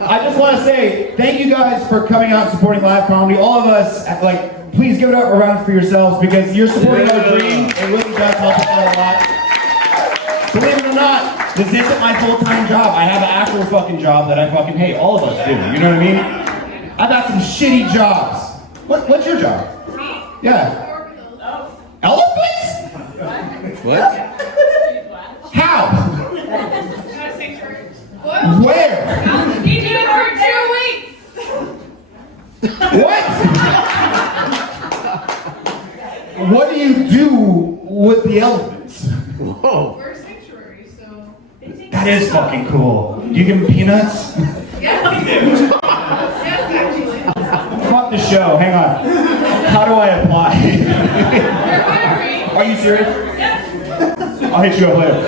I just want to say thank you guys for coming out and supporting live comedy. All of us, like, please give it up a round for yourselves because you're supporting our dream. It really does help us out a lot. Believe it or not, this isn't my full-time job. I have an actual fucking job that I fucking hate. All of us do. You know what I mean? I got some shitty jobs. What's your job? Yeah. Elephants? What? How? Where? He did it for 2 weeks. What? What do you do with the elephants? Whoa. We're a sanctuary, so. That is fucking cool. Do you give them peanuts? Yes, actually. Fuck the show. Hang on. How do I apply? We're hiring. Are you serious? Yes. I'll hit you up later.